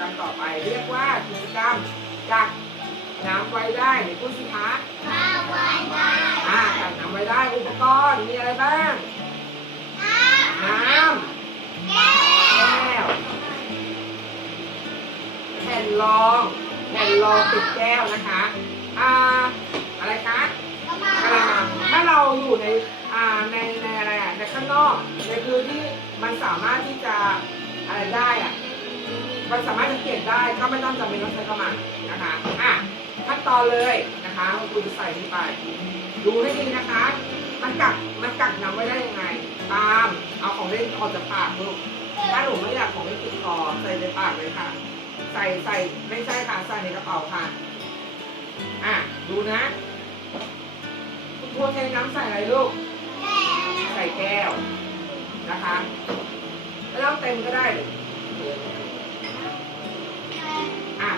กรรมต่อไป เรียกว่ากิจกรรมกักน้ำไว้ได้ในผู้สิคะข้าวไว้ได้อ่ากักน้ำไว้ได้อุปกรณ์มีอะไรบ้างน้ำแก้วแผ่นรองแผ่นรองปิดแก้วนะคะอ่าอะไรคะกระมังกระมังถ้าเราอยู่ในอ่าในในอะไรอะในข้างนอกในพื้นที่มันสามารถที่จะอะไรได้อะ มันสามารถจะเปลี่ยนได้ก็ไม่ต้องจำเป็นต้องใช้กระมังนะคะอะขั้นตอนเลยนะคะคุณจะใส่นี่ไป ดูให้ดีนะคะ มันกักมันกักน้ำไว้ได้ยังไง ตามเอาของเล่นออกจากปากลูกถ้าหนูไม่อยากของเล่นติดคอใส่ในปากเลยค่ะ ใส่ใส่ไม่ใช่ค่ะใส่ในกระเป๋าค่ะอะดูนะคุณครูเทน้ำใส่อะไรลูกใส่แก้วนะคะไม่ต้องเต็มก็ได้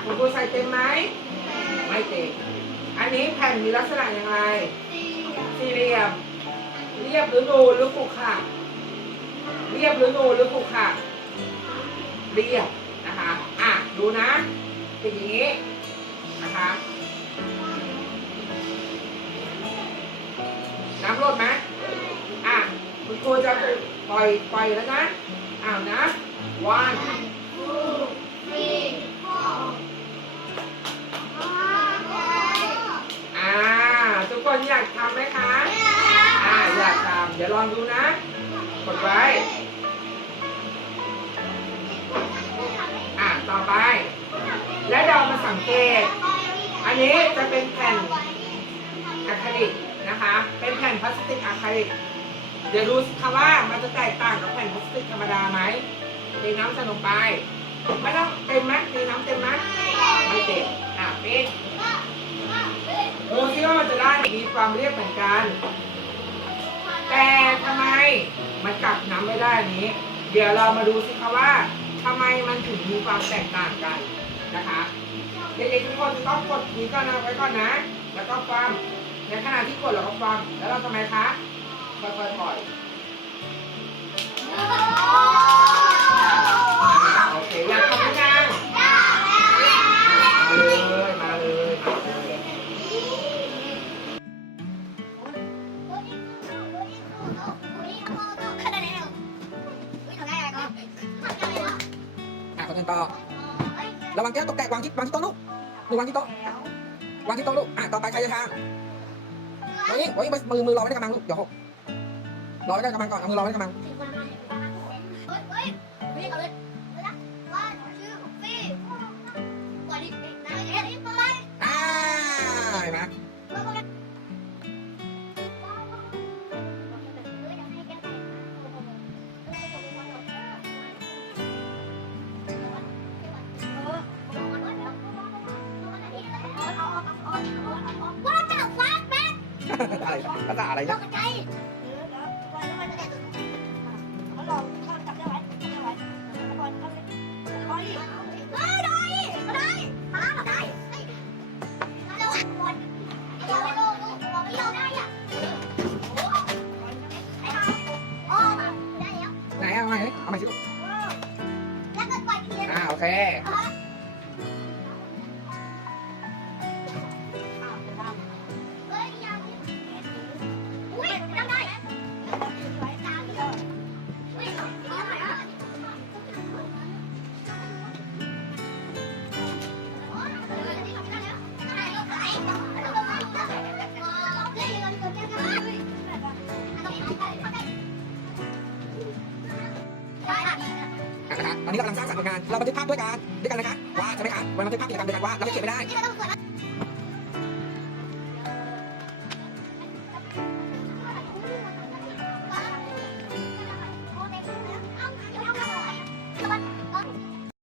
คุณครูใส่เต็มไหม ไม่เต็ม อันนี้แผ่นมีลักษณะอยังไงสี่เหลี่ยม เรียบหรือนูนหรือขรุขระเรียบหรือนูนหรือขรุขระเรียบนะคะ อะ ดูนะ เป็นอย่างนี้นะคะน้ำลดไหมอะ คุณครูจะปล่อยปล่อยแล้วนะอ้าวนะ one คนอยากทำไหมคะอ่าอยากทำเดี๋ยวลองดูนะกดไว้อะต่อไป และเรามาสังเกต อันนี้จะเป็นแผ่นอะคริลิกนะคะ เป็นแผ่นพลาสติกอะคริลิกเดี๋ยวดูค่ะว่ามันจะแตกต่างกับแผ่นพลาสติกธรรมดาไหมเทน้ำใส่ลงไป ไม่ต้องเต็มไหมเทน้ำเต็มไหมไม่เต็มอะปิด ดูซิว่ามันจะได้มีความเรียบเหมือนกัน แต่ทำไมมันกลับน้ำไม่ได้นี้ เดี๋ยวเรามาดูสิคะว่าทำไมมันถึงมีความแตกต่างกันนะคะเด็กๆทุกคนต้องกดนี้ก่อนนะไว้ก่อนนะ แล้วก็ความในขณะที่กดเราก็ความแล้วเราทำไมคะค่อยๆปล่อย คนอื่นต่อระวังแก้วตกแตกวางที่วางที่โต๊ะลูกหนูวางที่โต๊ะวางที่โต๊ะลูกอะต่อไปใครจะทำวันนี้วันนี้มือมือรอไว้ในกำลังลูกเดี๋ยวหกรอไว้ในกำลังก่อนเอามือรอไว้ในกระมัง อะไรภาษาอะไรเนี่ยไหนเอาไหมเอาไหมสิลูกอ่าโอเค นะคะตอนนี้เรากำลังสร้างสรรค์ผลงาน เราบันทึกภาพด้วยกันด้วยกันนะคะวาดใช่ไหมคะวันบันทึกภาพกิจกรรมด้วยกันวาดเราจะเขียนไม่ได้